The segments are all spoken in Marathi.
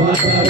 Mata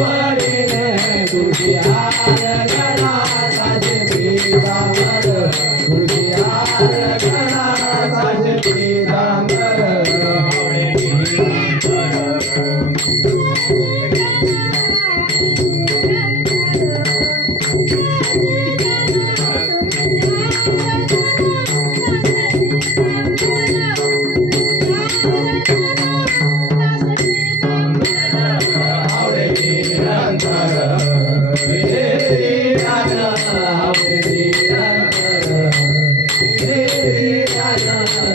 आवडीने